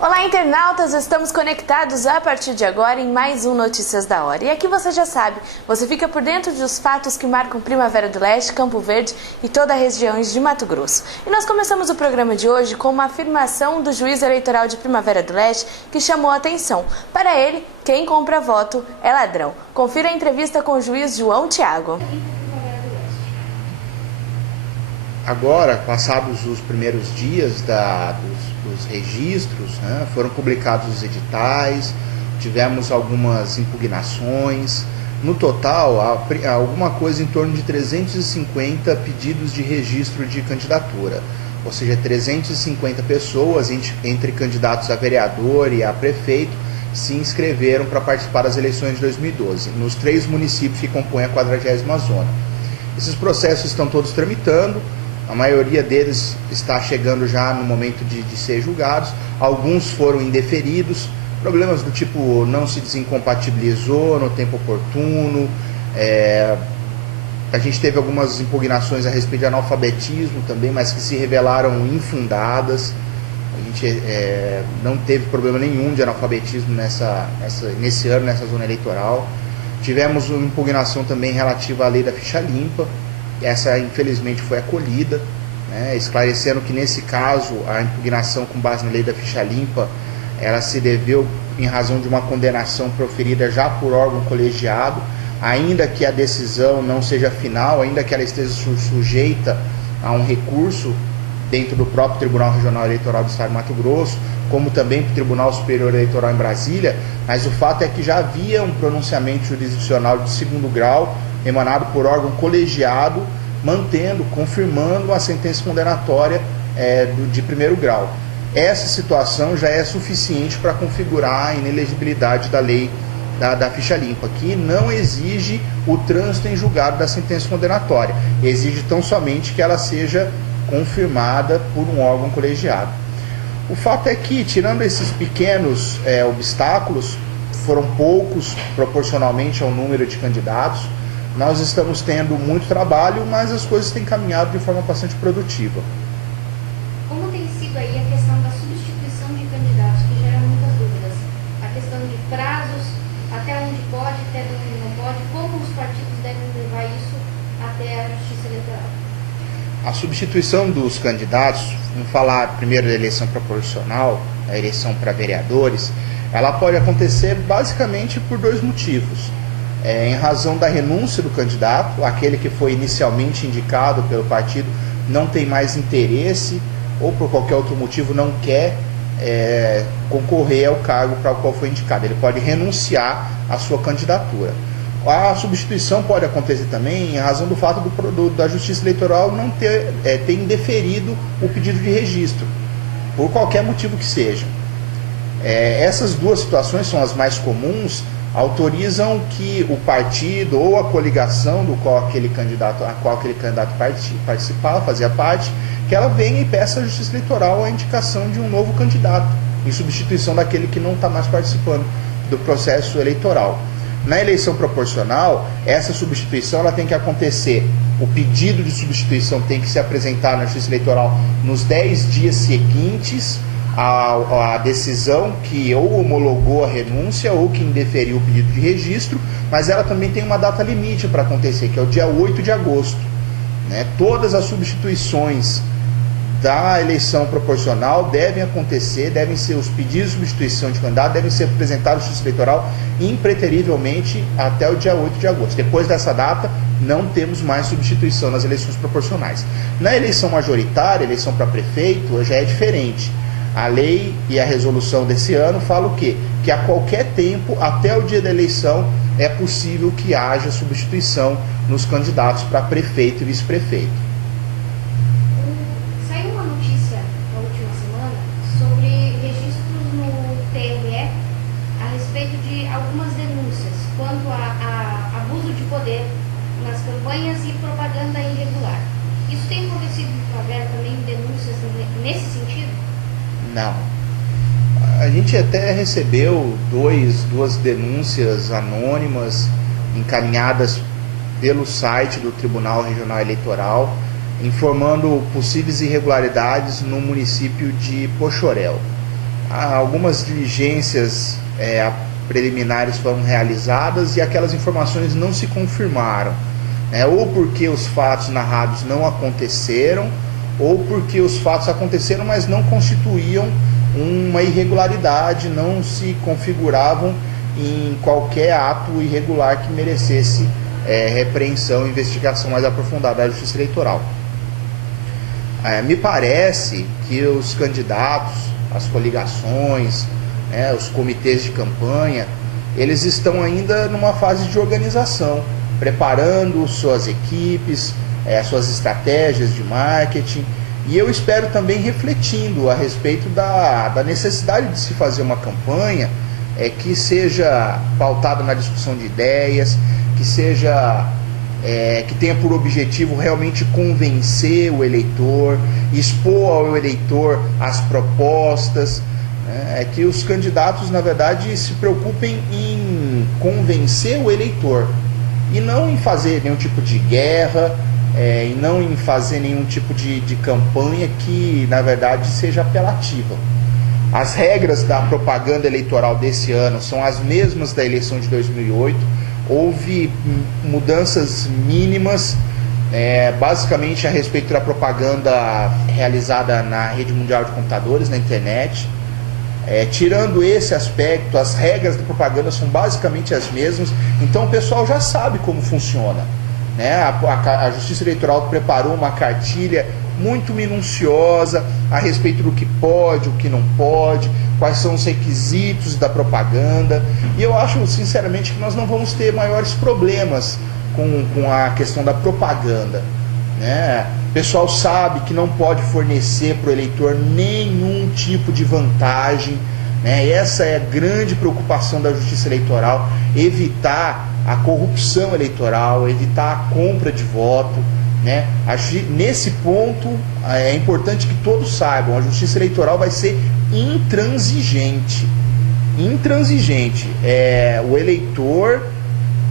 Olá, internautas! Estamos conectados a partir de agora em mais um Notícias da Hora. E aqui você já sabe, você fica por dentro dos fatos que marcam Primavera do Leste, Campo Verde e toda a região de Mato Grosso. E nós começamos o programa de hoje com uma afirmação do juiz eleitoral de Primavera do Leste que chamou a atenção. Para ele, quem compra voto é ladrão. Confira a entrevista com o juiz João Thiago. Agora, passados os primeiros dias dos registros, né, foram publicados os editais, tivemos algumas impugnações. No total, alguma coisa em torno de 350 pedidos de registro de candidatura. Ou seja, 350 pessoas, entre candidatos a vereador e a prefeito, se inscreveram para participar das eleições de 2012, nos 3 municípios que compõem a 40ª zona. Esses processos estão todos tramitando. A maioria deles está chegando já no momento de ser julgados. Alguns foram indeferidos, problemas do tipo não se desincompatibilizou no tempo oportuno. A gente teve algumas impugnações a respeito de analfabetismo também, mas que se revelaram infundadas. A gente não teve problema nenhum de analfabetismo nesse ano, nessa zona eleitoral. Tivemos uma impugnação também relativa à lei da ficha limpa. Essa, infelizmente, foi acolhida, né, esclarecendo que, nesse caso, a impugnação com base na lei da ficha limpa, ela se deveu em razão de uma condenação proferida já por órgão colegiado, ainda que a decisão não seja final, ainda que ela esteja sujeita a um recurso dentro do próprio Tribunal Regional Eleitoral do Estado de Mato Grosso, como também para o Tribunal Superior Eleitoral em Brasília, mas o fato é que já havia um pronunciamento jurisdicional de 2º grau, emanado por órgão colegiado, confirmando a sentença condenatória de 1º grau. Essa situação já é suficiente para configurar a inelegibilidade da lei da ficha limpa, que não exige o trânsito em julgado da sentença condenatória, exige tão somente que ela seja confirmada por um órgão colegiado. O fato é que, tirando esses pequenos obstáculos, foram poucos proporcionalmente ao número de candidatos. Nós estamos tendo muito trabalho, mas as coisas têm caminhado de forma bastante produtiva. Como tem sido aí a questão da substituição de candidatos, que gera muitas dúvidas? A questão de prazos, até onde pode, até onde não pode, como os partidos devem levar isso até a Justiça Eleitoral? A substituição dos candidatos, vamos falar primeiro da eleição proporcional, a eleição para vereadores, ela pode acontecer basicamente por 2 motivos. Em razão da renúncia do candidato, aquele que foi inicialmente indicado pelo partido não tem mais interesse ou por qualquer outro motivo não quer concorrer ao cargo para o qual foi indicado. Ele pode renunciar à sua candidatura. A substituição pode acontecer também em razão do fato da Justiça Eleitoral não ter indeferido o pedido de registro, por qualquer motivo que seja. Essas 2 situações são as mais comuns, autorizam que o partido ou a coligação a qual aquele candidato participava, fazia parte, que ela venha e peça à Justiça Eleitoral a indicação de um novo candidato, em substituição daquele que não está mais participando do processo eleitoral. Na eleição proporcional, essa substituição ela tem que acontecer, o pedido de substituição tem que se apresentar na Justiça Eleitoral nos 10 dias seguintes a decisão que ou homologou a renúncia ou que indeferiu o pedido de registro, mas ela também tem uma data limite para acontecer, que é o dia 8 de agosto. Né? Todas as substituições da eleição proporcional devem acontecer, devem ser os pedidos de substituição de candidato, devem ser apresentados à Justiça Eleitoral impreterivelmente até o dia 8 de agosto. Depois dessa data, não temos mais substituição nas eleições proporcionais. Na eleição majoritária, eleição para prefeito, já é diferente. A lei e a resolução desse ano falam o quê? Que a qualquer tempo, até o dia da eleição, é possível que haja substituição nos candidatos para prefeito e vice-prefeito. Saiu uma notícia na última semana sobre registros no TRE a respeito de algumas denúncias quanto a abuso de poder nas campanhas e propaganda irregular. Isso tem acontecido em Primavera também, denúncias nesse sentido? Não. A gente até recebeu duas denúncias anônimas encaminhadas pelo site do Tribunal Regional Eleitoral, informando possíveis irregularidades no município de Poxoréu. Algumas diligências preliminares foram realizadas e aquelas informações não se confirmaram, né? Ou porque os fatos narrados não aconteceram, ou porque os fatos aconteceram, mas não constituíam uma irregularidade, não se configuravam em qualquer ato irregular que merecesse repreensão e investigação mais aprofundada da Justiça Eleitoral. Me parece que os candidatos, as coligações, os comitês de campanha, eles estão ainda numa fase de organização, preparando suas equipes, suas estratégias de marketing, e eu espero também refletindo a respeito da necessidade de se fazer uma campanha que seja pautada na discussão de ideias, que tenha por objetivo realmente convencer o eleitor, expor ao eleitor as propostas, que os candidatos, na verdade, se preocupem em convencer o eleitor e não em fazer nenhum tipo de guerra, e não em fazer nenhum tipo de campanha que, na verdade, seja apelativa. As regras da propaganda eleitoral desse ano são as mesmas da eleição de 2008. Houve mudanças mínimas, basicamente a respeito da propaganda realizada na rede mundial de computadores, na internet. Tirando esse aspecto, as regras da propaganda são basicamente as mesmas, então o pessoal já sabe como funciona, né? A Justiça Eleitoral preparou uma cartilha muito minuciosa a respeito do que pode, o que não pode, quais são os requisitos da propaganda, e eu acho sinceramente que nós não vamos ter maiores problemas com a questão da propaganda, né? O pessoal sabe que não pode fornecer para o eleitor nenhum tipo de vantagem, né? Essa é a grande preocupação da Justiça Eleitoral, evitar a corrupção eleitoral, evitar a compra de voto, né? Nesse ponto é importante que todos saibam, a Justiça Eleitoral vai ser intransigente. O eleitor,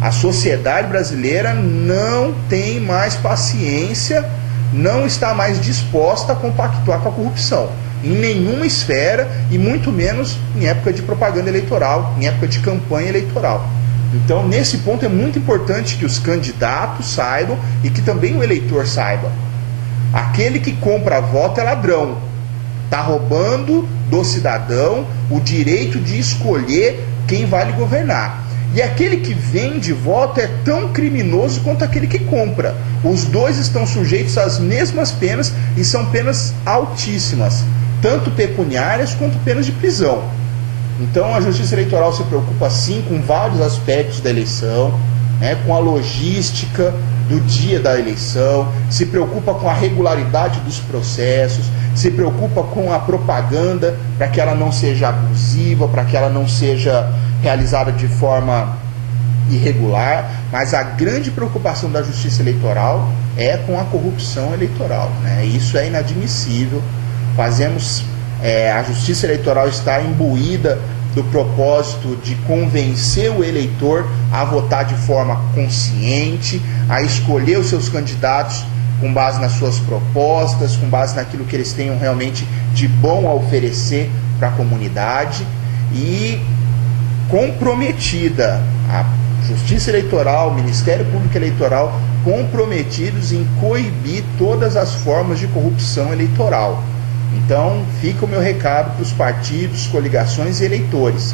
a sociedade brasileira não tem mais paciência, não está mais disposta a compactuar com a corrupção em nenhuma esfera, e muito menos em época de propaganda eleitoral, em época de campanha eleitoral. Então, nesse ponto é muito importante que os candidatos saibam e que também o eleitor saiba. Aquele que compra voto é ladrão, está roubando do cidadão o direito de escolher quem vai lhe governar. E aquele que vende voto é tão criminoso quanto aquele que compra. Os dois estão sujeitos às mesmas penas, e são penas altíssimas, tanto pecuniárias quanto penas de prisão. Então a Justiça Eleitoral se preocupa sim com vários aspectos da eleição, né, com a logística do dia da eleição, se preocupa com a regularidade dos processos, se preocupa com a propaganda para que ela não seja abusiva, para que ela não seja realizada de forma irregular, mas a grande preocupação da Justiça Eleitoral é com a corrupção eleitoral, né? Isso é inadmissível. A Justiça Eleitoral está imbuída do propósito de convencer o eleitor a votar de forma consciente, a escolher os seus candidatos com base nas suas propostas, com base naquilo que eles tenham realmente de bom a oferecer para a comunidade, e comprometida, a Justiça Eleitoral, o Ministério Público Eleitoral, comprometidos em coibir todas as formas de corrupção eleitoral. Então, fica o meu recado para os partidos, coligações e eleitores: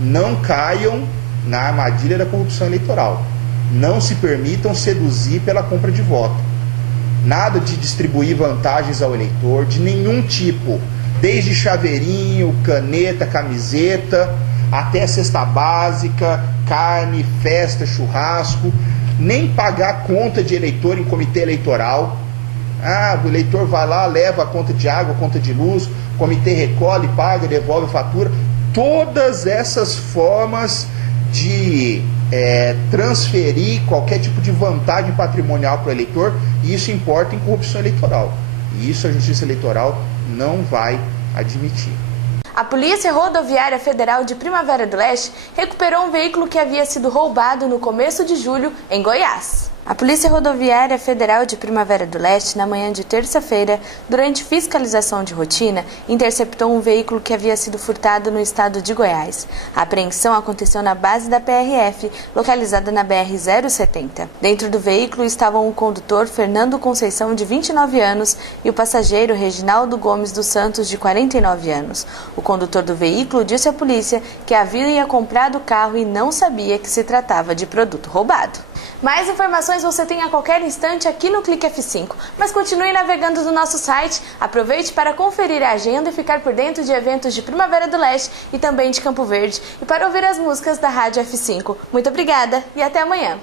não caiam na armadilha da corrupção eleitoral. Não se permitam seduzir pela compra de voto. Nada de distribuir vantagens ao eleitor, de nenhum tipo, desde chaveirinho, caneta, camiseta, até cesta básica, carne, festa, churrasco, nem pagar conta de eleitor em comitê eleitoral. O eleitor vai lá, leva a conta de água, a conta de luz, o comitê recolhe, paga, devolve a fatura. Todas essas formas de transferir qualquer tipo de vantagem patrimonial para o eleitor, e isso importa em corrupção eleitoral. E isso a Justiça Eleitoral não vai admitir. A Polícia Rodoviária Federal de Primavera do Leste recuperou um veículo que havia sido roubado no começo de julho em Goiás. A Polícia Rodoviária Federal de Primavera do Leste, na manhã de terça-feira, durante fiscalização de rotina, interceptou um veículo que havia sido furtado no estado de Goiás. A apreensão aconteceu na base da PRF, localizada na BR-070. Dentro do veículo estavam o condutor Fernando Conceição, de 29 anos, e o passageiro Reginaldo Gomes dos Santos, de 49 anos. O condutor do veículo disse à polícia que havia comprado o carro e não sabia que se tratava de produto roubado. Mais informações você tem a qualquer instante aqui no Clique F5, mas continue navegando no nosso site, aproveite para conferir a agenda e ficar por dentro de eventos de Primavera do Leste e também de Campo Verde e para ouvir as músicas da Rádio F5. Muito obrigada e até amanhã!